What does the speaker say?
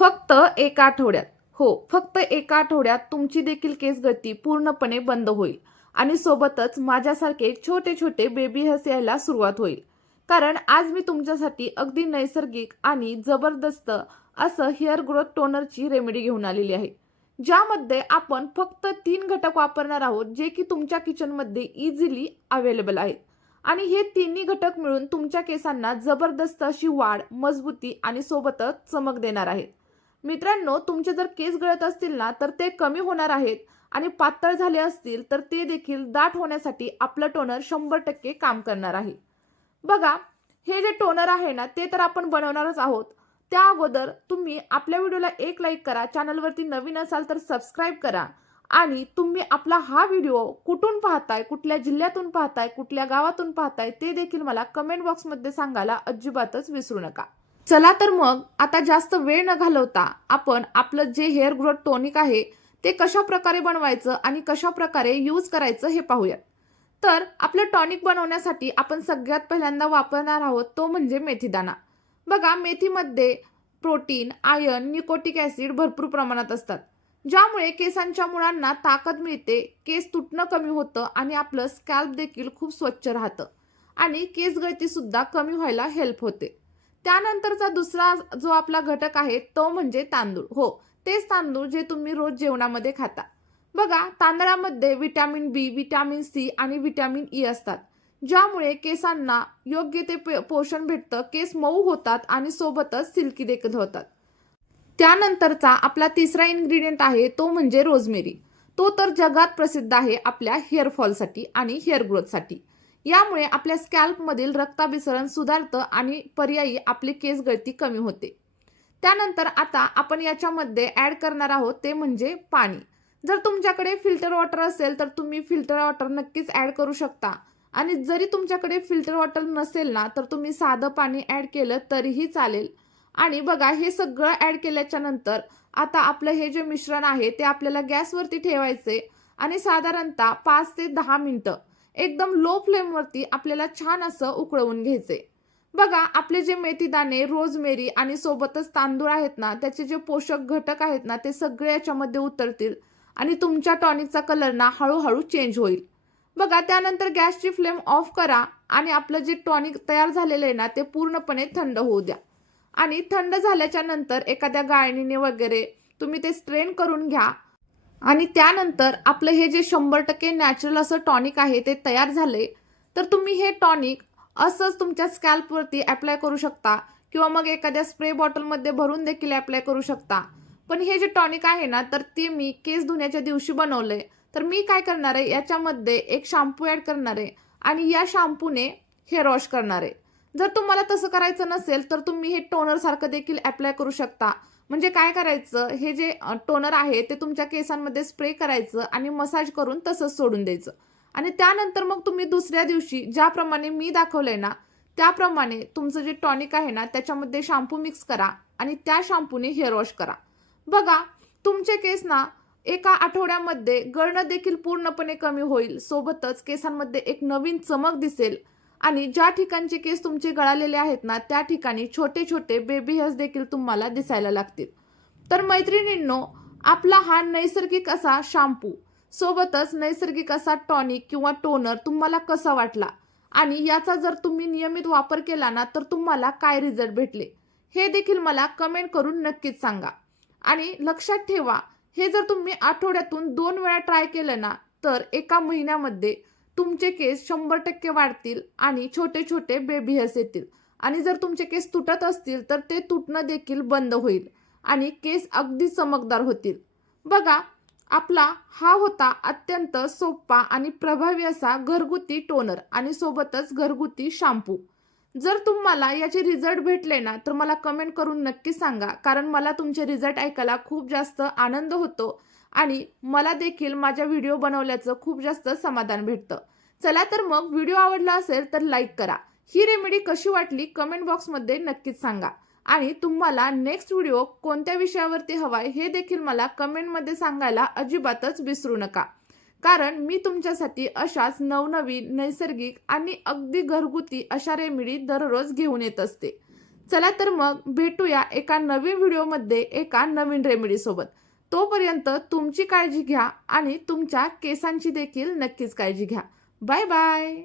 फक्त एका आठवड्यात. हो फक्त एका आठवड्यात तुमची देखील केस गळती पूर्णपणे बंद होईल आणि सोबतच माझ्यासारखे छोटे छोटे बेबी हस यायला सुरुवात होईल. कारण आज मी तुमच्यासाठी अगदी नैसर्गिक आणि जबरदस्त असं हेअर ग्रोथ टोनरची रेमेडी घेऊन आलेली आहे. ज्यामध्ये आपण फक्त तीन घटक वापरणार आहोत जे की तुमच्या किचनमध्ये इझिली अवेलेबल आहेत. आणि हे तिन्ही घटक मिळून तुमच्या केसांना जबरदस्त अशी वाढ मजबूती आणि सोबतच चमक देणार आहेत. मित्रांनो तुमचे जर केस गळत असतील ना तर ते कमी होणार आहेत आणि पातळ झाले असतील तर ते देखील दाट होण्यासाठी आपलं टोनर शंभर टक्के काम करणार आहे. बघा हे जे टोनर आहे ना ते तर आपण बनवणारच आहोत. त्या अगोदर तुम्ही आपल्या व्हिडिओला एक लाईक करा चॅनलवरती नवीन असाल तर सबस्क्राईब करा आणि तुम्ही आपला हा व्हिडिओ कुठून पाहताय कुठल्या जिल्ह्यातून पाहताय कुठल्या गावातून पाहताय ते देखील मला कमेंट बॉक्समध्ये सांगायला अजिबातच विसरू नका. चला तर मग आता जास्त वेळ न घालवता आपण आपलं जे हेअर ग्रोथ टॉनिक आहे ते कशा प्रकारे बनवायचं आणि कशा प्रकारे यूज करायचं हे पाहूयात. तर आपलं टॉनिक बनवण्यासाठी आपण सगळ्यात पहिल्यांदा वापरणार आहोत तो म्हणजे मेथीदाणा. बघा मेथीमध्ये प्रोटीन आयर्न निकोटिक ॲसिड भरपूर प्रमाणात असतात ज्यामुळे केसांच्या मुळांना ताकद मिळते केस तुटणं कमी होतं आणि आपलं स्कॅल्प देखील खूप स्वच्छ राहतं आणि केस गळतीसुद्धा कमी व्हायला हेल्प होते. त्यानंतरचा दुसरा जो आपला घटक आहे तो म्हणजे तांदूळ. हो तेच तांदूळ जे तुम्ही रोज जेवणामध्ये खाता. बघा तांदळामध्ये विटॅमिन बी विटॅमिन सी आणि विटॅमिन ई असतात. ज्यामुळे केसांना योग्य ते पोषण भेटतं केस मऊ होतात आणि सोबतच सिल्की देखील होतात. त्यानंतरचा आपला तिसरा इन्ग्रेडियंट आहे तो म्हणजे रोजमेरी. तो तर जगात प्रसिद्ध आहे आपल्या हेअरफॉलसाठी आणि हेअर ग्रोथसाठी. यामुळे आपल्या स्कॅल्पमधील रक्ताभिसरण सुधारतं आणि पर्यायी आपली केस गळती कमी होते. त्यानंतर आता आपण याच्यामध्ये ॲड करणार आहोत ते म्हणजे पाणी. जर तुमच्याकडे फिल्टर वॉटर असेल तर तुम्ही फिल्टर वॉटर नक्कीच ॲड करू शकता. आणि जरी तुमच्याकडे फिल्टर वॉटर नसेल ना तर तुम्ही साधं पाणी ॲड केलं तरीही चालेल. आणि बघा हे सगळं ॲड केल्याच्यानंतर आता आपलं हे जे मिश्रण आहे ते आपल्याला गॅसवरती ठेवायचे आणि साधारणतः पाच ते दहा मिनटं. एकदम लो फ्लेमवरती आपल्याला छान असं उकळवून घ्यायचे बघा आपले जे मेथीदाणे रोजमेरी आणि सोबतच तांदूळ आहेत ना त्याचे जे पोषक घटक आहेत ना ते सगळे याच्यामध्ये उतरतील आणि तुमच्या टॉनिकचा कलर ना हळूहळू चेंज होईल. बघा त्यानंतर गॅसची फ्लेम ऑफ करा आणि आपलं जे टॉनिक तयार झालेलं आहे ना ते पूर्णपणे थंड होऊ द्या. आणि थंड झाल्याच्यानंतर एखाद्या गाळणीने वगैरे तुम्ही ते स्ट्रेन करून घ्या. आणि त्यानंतर आपलं हे जे शंभर टक्के नॅचरल असं टॉनिक आहे ते तयार झाले तर तुम्ही हे टॉनिक असंच तुमच्या स्कॅल्पवरती अप्लाय करू शकता किंवा मग एखाद्या स्प्रे बॉटलमध्ये भरून देखील अप्लाय करू शकता. पण हे जे टॉनिक आहे ना तर ते मी केस धुण्याच्या दिवशी बनवलंय तर मी काय करणार आहे? याच्यामध्ये एक शॅम्पू ॲड करणार आहे आणि या शॅम्पूने हेअर वॉश करणार आहे. जर तुम्हाला तसं करायचं नसेल तर तुम्ही हे टोनरसारखं देखील अप्लाय करू शकता. म्हणजे काय करायचं? हे जे टोनर आहे ते तुमच्या केसांमध्ये स्प्रे करायचं आणि मसाज करून तसंच सोडून द्यायचं. आणि त्यानंतर मग तुम्ही दुसऱ्या दिवशी ज्याप्रमाणे मी दाखवलंय ना त्याप्रमाणे तुमचं जे टॉनिक आहे ना त्याच्यामध्ये शॅम्पू मिक्स करा आणि त्या शॅम्पूने हेअर वॉश करा. बघा तुमचे केस ना एका आठवड्यामध्ये गळणं देखील पूर्णपणे कमी होईल. सोबतच केसांमध्ये एक नवीन चमक दिसेल. आणि ज्या ठिकाणचे केस तुमचे गळालेले आहेत ना त्या ठिकाणी छोटे छोटे बेबी हेअर्स देखील तुम्हाला दिसायला लागतील. तर मैत्रिणींनो आपला हा नैसर्गिक असा शॅम्पू सोबतच नैसर्गिक असा टॉनिक किंवा टोनर तुम्हाला कसा वाटला? आणि याचा जर तुम्ही नियमित वापर केला ना तर तुम्हाला काय रिझल्ट भेटले? हे देखील मला कमेंट करून नक्कीच सांगा. आणि लक्षात ठेवा हे जर तुम्ही आठवड्यातून दोन वेळा ट्राय केलं ना तर एका महिन्यामध्ये तुमचे केस शंभर टक्के वाढतील आणि छोटे छोटे बेबी हेअर्स येतील. आणि जर तुमचे केस तुटत असतील तर ते तुटणं देखील बंद होईल आणि केस अगदी चमकदार होतील. बघा आपला हा होता अत्यंत सोपा आणि प्रभावी असा घरगुती टोनर आणि सोबतच घरगुती शॅम्पू जर तुम्हाला याचे रिझल्ट भेटले ना तर मला कमेंट करून नक्की सांगा कारण मला तुमचे रिझल्ट ऐकायला खूप जास्त आनंद होतो आणि मला देखील माझ्या व्हिडिओ बनवल्याचं खूप जास्त समाधान भेटतं. चला तर मग व्हिडिओ आवडला असेल तर लाईक करा. ही रेमेडी कशी वाटली कमेंट बॉक्समध्ये नक्कीच सांगा. आणि तुम्हाला नेक्स्ट व्हिडिओ कोणत्या विषयावरती हवाय हे देखील मला कमेंटमध्ये सांगायला अजिबातच विसरू नका. कारण मी तुमच्यासाठी अशाच नवनवीन नैसर्गिक आणि अगदी घरगुती अशा रेमेडी दररोज घेऊन येत असते. चला तर मग भेटूया एका नवीन व्हिडिओमध्ये एका नवीन रेमेडीसोबत. तोपर्यंत तुमची काळजी घ्या आणि तुमच्या केसांची देखील नक्कीच काळजी घ्या. Bye bye.